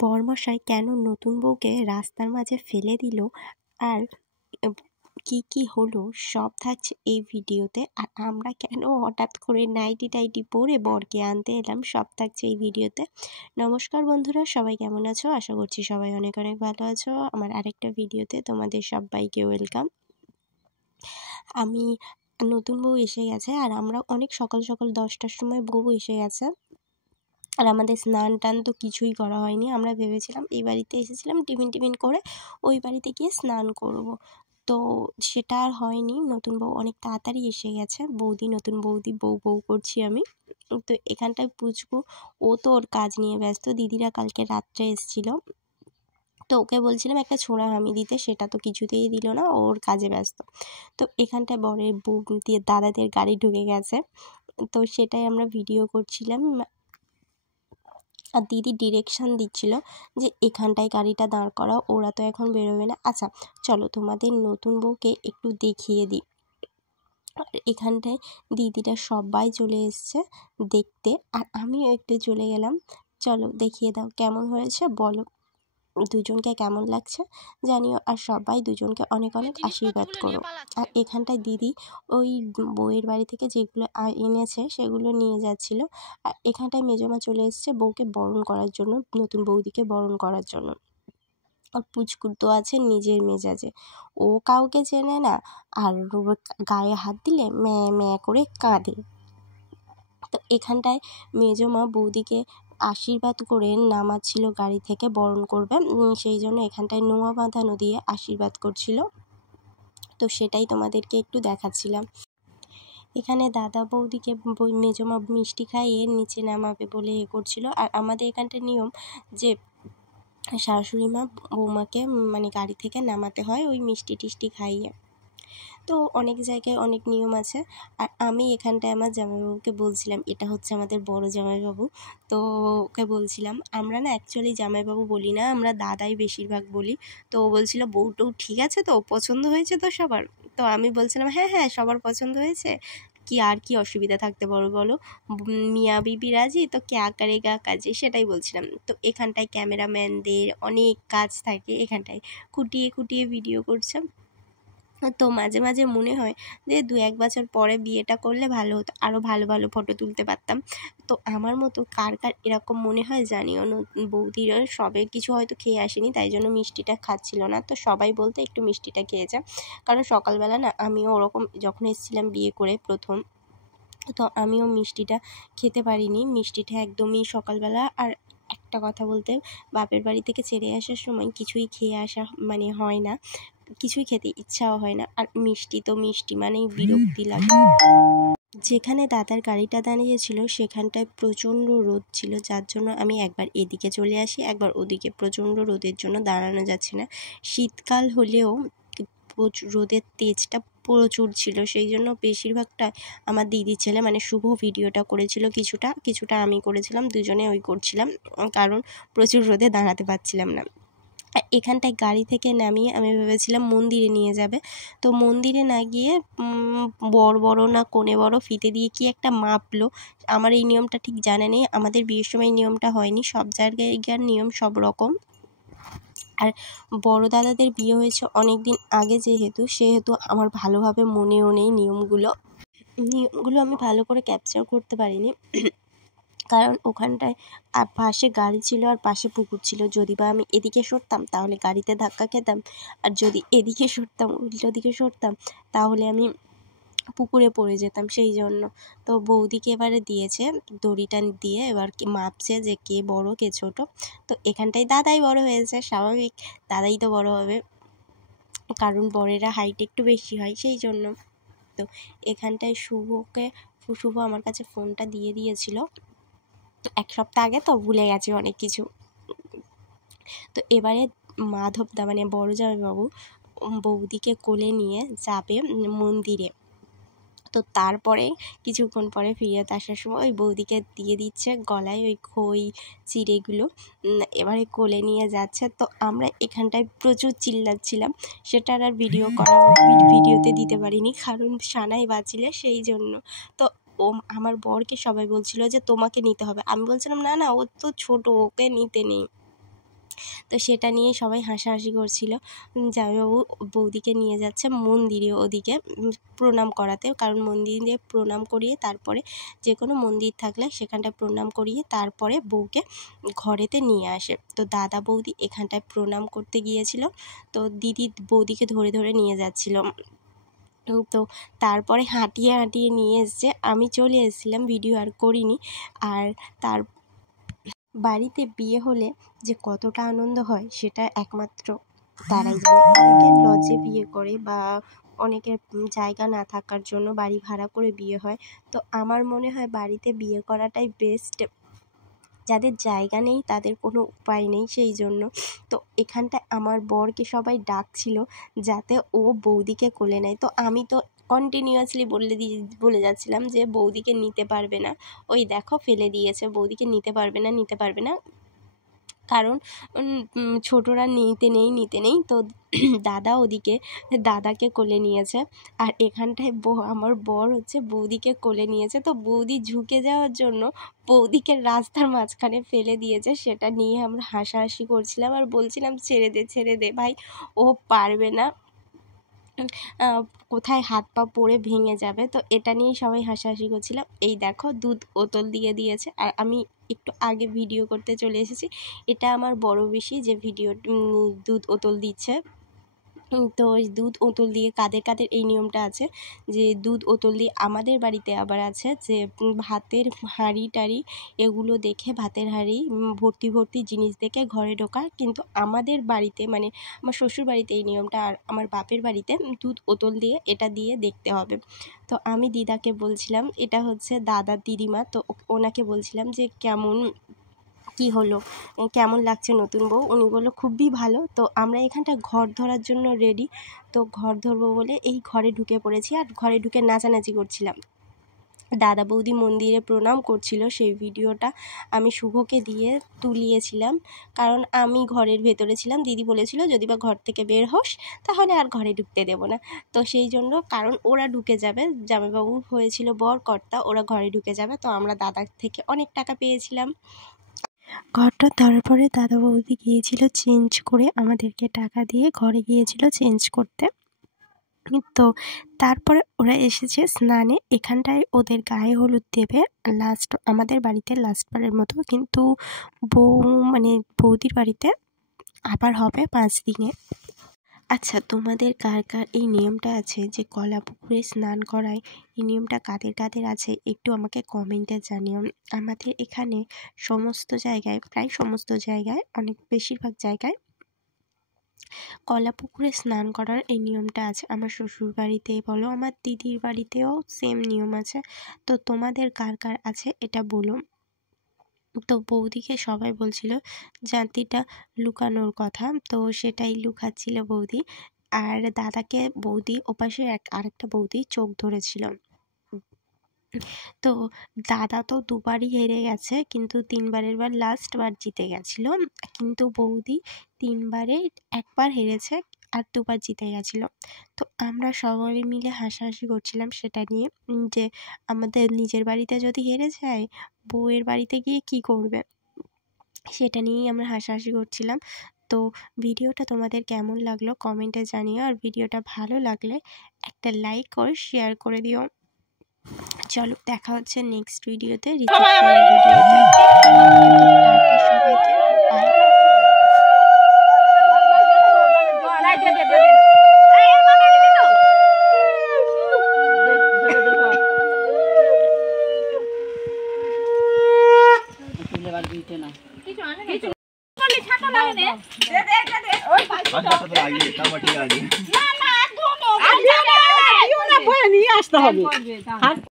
বরমশাই কেন নতুন বউকে রাস্তার মাঝে ফেলে দিল আর কি কি হলো সব থাকছে এই ভিডিওতে। আর আমরা কেন হঠাৎ করে নাইটি টাইটি পরে বরকে আনতে এলাম সব থাকছে এই ভিডিওতে। নমস্কার বন্ধুরা, সবাই কেমন আছো? আশা করছি সবাই অনেক অনেক ভালো আছো। আমার আরেকটা ভিডিওতে তোমাদের সবাইকে ওয়েলকাম। আমি নতুন বউ এসে গেছে আর আমরা অনেক সকাল সকাল 10টার সময় বউ এসে গেছে আর আমাদের স্নান টান তো কিছুই করা হয়নি। আমরা ভেবেছিলাম এই বাড়িতে এসেছিলাম টিফিন করে ওই বাড়িতে গিয়ে স্নান করব, তো সেটা আর হয়নি। নতুন বউ অনেক তাড়াতাড়ি এসে গেছে। নতুন বৌদি বউ করছি আমি। তো এখানটায় পুচকু ও তো ওর কাজ নিয়ে ব্যস্ত। দিদিরা কালকে রাত্রে এসেছিল, তো ওকে বলছিলাম একটা ছোঁড়া হামি দিতে, সেটা তো কিছুতেই দিল না, ওর কাজে ব্যস্ত। তো এখানটায় বরের বউ দিয়ে দাদাদের গাড়ি ঢুকে গেছে, তো সেটাই আমরা ভিডিও করছিলাম। আর দিদি ডিরেকশান দিচ্ছিল যে এখানটায় গাড়িটা দাঁড় করাও, ওরা তো এখন বেরোবে না। আচ্ছা চলো তোমাদের নতুন বউকে একটু দেখিয়ে দিই। আর এখানটায় দিদিরা সবাই চলে এসছে দেখতে, আর আমিও একটু চলে গেলাম। চলো দেখিয়ে দাও কেমন হয়েছে, বলো দুজনকে কেমন লাগছে জানিও, আর সবাই দুজনকে অনেক অনেক আশীর্বাদ করো। আর এখানটায় দিদি ওই বউয়ের বাড়ি থেকে যেগুলো এনেছে সেগুলো নিয়ে যাচ্ছিল। আর এখানটায় মেজমা চলে এসছে বউকে বরণ করার জন্য, নতুন বৌদিকে বরণ করার জন্য। আর পুচকুর তো আছে নিজের মেজাজে, ও কাউকে চেনে না আর গায়ে হাত দিলে ম্যাঁ করে কাঁদে। তো এখানটায় মেজমা বৌদিকে আশীর্বাদ করে নামাচ্ছিল গাড়ি থেকে, বরণ করবে সেই জন্য এখানটায় নোয়া বাঁধানো দিয়ে আশীর্বাদ করছিল। তো সেটাই তোমাদেরকে একটু দেখাচ্ছিলাম। এখানে দাদা বৌদিকে মেজমা মিষ্টি খাইয়ে নিচে নামাবে বলে করছিল। আর আমাদের এখানটায় নিয়ম যে শাশুড়ি মা বৌমাকে গাড়ি থেকে নামাতে হয় ওই মিষ্টি টিষ্টি খাইয়ে। তো অনেক জায়গায় অনেক নিয়ম আছে। আর আমি এখানটায় আমার জামাইবাবুকে বলছিলাম, এটা হচ্ছে আমাদের বড় জামাইবাবু, তো ওকে বলছিলাম আমরা না অ্যাকচুয়ালি জামাইবাবু বলি না, আমরা দাদাই বেশিরভাগ বলি। তো ও বলছিল বউটউ ঠিক আছে তো, পছন্দ হয়েছে তো সবার? তো আমি বলছিলাম হ্যাঁ সবার পছন্দ হয়েছে, কি অসুবিধা থাকতে বলো, মিয়া বিবি রাজি তো ক্যা করেগা কাজে, সেটাই বলছিলাম। তো এখানটায় ক্যামেরাম্যানদের অনেক কাজ থাকে, এখানটায় খুঁটিয়ে ভিডিও করছে। তো মাঝে মাঝে মনে হয় যে 2-1 বছর পরে বিয়েটা করলে ভালো হতো, আরও ভালো ফটো তুলতে পারতাম। তো আমার মতো কার এরকম মনে হয় জানিও। বৌদিরা সবে কিছু হয়তো খেয়ে আসেনি, তাই জন্য মিষ্টিটা খাচ্ছিল না। তো সবাই বলতে একটু মিষ্টিটা খেয়েছে, কারণ সকালবেলা না আমিও ওরকম যখন এসেছিলাম বিয়ে করে প্রথম, তো আমিও মিষ্টিটা খেতে পারিনি, মিষ্টিটা একদমই সকালবেলা। আর একটা কথা বলতে, বাপের বাড়ি থেকে ছেড়ে আসার সময় কিছুই খেয়ে আসা হয় না, কিছুই খেতে ইচ্ছাও হয় না। আর মিষ্টি তো মিষ্টি মানেই বিরক্তি লাগে। যেখানে দাদার গাড়িটা দাঁড়িয়েছিল সেখানটায় প্রচণ্ড রোদ ছিল, যার জন্য আমি একবার এদিকে চলে আসি একবার ওদিকে। প্রচণ্ড রোদের জন্য দাঁড়ানো যাচ্ছে না। শীতকাল হলেও রোদের তেজটা প্রচুর ছিল, সেই জন্য বেশিরভাগটা আমার দিদির ছেলে শুভ ভিডিওটা করেছিল, কিছুটা আমি করেছিলাম, দুজনে ওই করছিলাম, কারণ প্রচুর রোদে দাঁড়াতে পারছিলাম না। এখানটায় গাড়ি থেকে নামিয়ে আমি ভেবেছিলাম মন্দিরে নিয়ে যাবে, তো মন্দিরে না গিয়ে বড় না কোণে বড় ফিতে দিয়ে কি একটা মাপলো। আমার এই নিয়মটা ঠিক জানা নেই, আমাদের বিয়ের সময় নিয়মটা হয়নি, সব জায়গার নিয়ম সব রকম। আর বড় দাদাদের বিয়ে হয়েছে অনেক দিন আগে সেহেতু আমার ভালোভাবে মনেও নেই নিয়মগুলো আমি ভালো করে ক্যাপচার করতে পারিনি, কারণ ওখানটায় পাশে গাড়ি ছিল আর পাশে পুকুর ছিল। যদি বা আমি এদিকে সরতাম তাহলে গাড়িতে ধাক্কা খেতাম, আর যদি এদিকে সরতাম উল্টো দিকে সরতাম তাহলে আমি পুকুরে পড়ে যেতাম, সেই জন্য। তো বৌদিকে এবারে দিয়েছে দড়িটা দিয়ে, এবার মাপছে যে কে বড় কে ছোট। তো এখানটায় দাদাই বড় হয়েছে, স্বাভাবিক দাদাই তো বড় হবে, কারণ বড়েরা হাইট একটু বেশি হয় সেই জন্য। তো এখানটায় শুভ আমার কাছে ফোনটা দিয়ে দিয়েছিল 1 সপ্তাহ আগে, তো ভুলে গেছি অনেক কিছু। তো এবারে মাধবদা বড় জামাইবাবু বৌদিকে কোলে নিয়ে যাবে মন্দিরে। তো তারপরে কিছুক্ষণ পরে ফিরিয়ে আসার সময় ওই বৌদিকে দিয়ে দিচ্ছে গলায় ওই খই চিড়েগুলো, এবারে কোলে নিয়ে যাচ্ছে। তো আমরা এখানটায় প্রচুর চিল্লাচ্ছিলাম, সেটার আর ভিডিওতে দিতে পারিনি, কারণ সানাই বাজিলে সেই জন্য। তো আমার বরকে সবাই বলছিল যে তোমাকে নিতে হবে, আমি বলছিলাম না ও তো ছোট, ওকে নিতে নেই। তো সেটা নিয়ে সবাই হাসাহাসি করছিল। জামাইবাবু বৌদিকে নিয়ে যাচ্ছে মন্দিরে ওদিকে প্রণাম করাতে, কারণ মন্দিরে প্রণাম করিয়ে তারপরে যে কোনো মন্দির থাকলে সেখানটায় প্রণাম করিয়ে তারপরে বউকে ঘরেতে নিয়ে আসে। তো দাদা বৌদি এখানটায় প্রণাম করতে গিয়েছিল, তো দিদি বৌদিকে ধরে ধরে নিয়ে যাচ্ছিল। তো তারপরে হাঁটিয়ে হাঁটিয়ে নিয়ে এসছে, আমি চলে এসেছিলাম, ভিডিও আর করিনি। আর তার বাড়িতে বিয়ে হলে যে কতটা আনন্দ হয় সেটা একমাত্র তারাই জানে। অনেকের লজে বিয়ে করে বা অনেকের জায়গা না থাকার জন্য বাড়ি ভাড়া করে বিয়ে হয়। তো আমার মনে হয় বাড়িতে বিয়ে করাটাই বেস্ট। যাদের জায়গা নেই তাদের কোনো উপায় নেই, সেই জন্য। তো এখানটায় আমার বরকে সবাই ডাকছিল যাতে ও বৌদিকে কোলে নেয়। তো আমি তো কন্টিনিউয়াসলি বলে যাচ্ছিলাম যে বৌদিকে নিতে পারবে না, ওই দেখো ফেলে দিয়েছে, বৌদিকে নিতে পারবে না, নিতে পারবে না, কারণ ছোটরা নিতে নেই। তো দাদা ওদিকে দাদাকে কোলে নিয়েছে, আর এখানটায় আমার বর হচ্ছে বৌদিকে কোলে নিয়েছে। তো বৌদি ঝুঁকে যাওয়ার জন্য বৌদিকে রাস্তার মাঝখানে ফেলে দিয়েছে, সেটা নিয়ে আমরা হাসাহাসি করছিলাম আর বলছিলাম ছেড়ে দে ভাই, ও পারবে না, কোথায় হাত পা পড়ে ভেঙে যাবে। তো এটা নিয়েই সবাই হাসাহাসি করছিলাম। এই দেখো দুধ ওতল দিয়ে দিয়েছে, আর আমি একটু আগে ভিডিও করতে চলে এসেছি। এটা আমার বড় বেশি যে ভিডিও দুধ ওতল দিচ্ছে। তো দুধ ওতল দিয়ে কাদের এই নিয়মটা আছে যে দুধ ওতল দিয়ে আমাদের বাড়িতে আবার আছে যে ভাতের হাঁড়ি টাড়ি এগুলো দেখে, ভাতের হাঁড়ি ভর্তি জিনিস দেখে ঘরে ঢোকা। কিন্তু আমাদের বাড়িতে মানে আমার শ্বশুর বাড়িতে এই নিয়মটা, আর আমার বাপের বাড়িতে দুধ ওতল দিয়ে এটা দিয়ে দেখতে হবে। তো আমি দিদাকে বলছিলাম, এটা হচ্ছে দাদার দিদিমা, তো ওনাকে বলছিলাম যে কি হলো, কেমন লাগছে নতুন বউ? উনি বললো খুবই ভালো। তো আমরা এখানটা ঘর ধরার জন্য রেডি, তো ঘর ধরবো বলে এই ঘরে ঢুকে পড়েছি, আর ঘরে ঢুকে নাচানাচি করছিলাম। দাদা বৌদি মন্দিরে প্রণাম করছিল, সেই ভিডিওটা আমি শুভকে দিয়ে তুলিয়েছিলাম, কারণ আমি ঘরের ভেতরে ছিলাম। দিদি বলেছিল যদি বা ঘর থেকে বের হোস তাহলে আর ঘরে ঢুকতে দেবো না। তো সেই জন্য, কারণ ওরা ঢুকে যাবে, জামাইবাবু হয়েছিল বর কর্তা, ওরা ঘরে ঢুকে যাবে। তো আমরা দাদার থেকে অনেক টাকা পেয়েছিলাম। ঘরটা তারপরে দাদা বৌদি গিয়েছিল চেঞ্জ করে, আমাদেরকে টাকা দিয়ে ঘরে গিয়েছিল চেঞ্জ করতে। তো তারপরে ওরা এসেছে স্নানে, এখানটায় ওদের গায়ে হলুদ দেবে লাস্ট, আমাদের বাড়িতে লাস্টবারের মতো, কিন্তু বৌদির বাড়িতে আবার হবে 5 দিনে। আচ্ছা, তোমাদের কার এই নিয়মটা আছে যে কলা পুকুরে স্নান করায়, এই নিয়মটা কাদের আছে একটু আমাকে কমেন্টে জানিও। আমাদের এখানে প্রায় সমস্ত জায়গায় অনেক বেশিরভাগ জায়গায় কলা পুকুরে স্নান করার এই নিয়মটা আছে। আমার শ্বশুর বাড়িতে বলো, আমার দিদির বাড়িতেও সেম নিয়ম আছে। তো তোমাদের কার আছে এটা বলো। তো বৌদিকে সবাই বলছিল জাতিটা লুকানোর কথা, তো সেটাই লুকাচ্ছিল বৌদি। আর দাদাকে বৌদি ওপাশে আরেকটা বৌদি চোখ ধরেছিল। তো দাদা তো দুবারই হেরে গেছে, কিন্তু 3বারের বার লাস্টবার জিতে গেছিল। কিন্তু বৌদি 3বারে একবার হেরেছে আর 2বার জিতে গেছিল। তো আমরা সবাই মিলে হাসাহাসি করছিলাম সেটা নিয়ে, যে আমাদের নিজের বাড়িতে যদি হেরে যায় বউয়ের বাড়িতে গিয়ে কি করবে, সেটা নিয়েই আমরা হাসাহাসি করছিলাম। তো ভিডিওটা তোমাদের কেমন লাগলো কমেন্টে জানিও, আর ভিডিওটা ভালো লাগলে একটা লাইক করে শেয়ার করে দিও। চলো দেখা হচ্ছে নেক্সট ভিডিওতে, রিসেপশনের ভিডিওতে। সবাইকে বাই। আসতে হবে।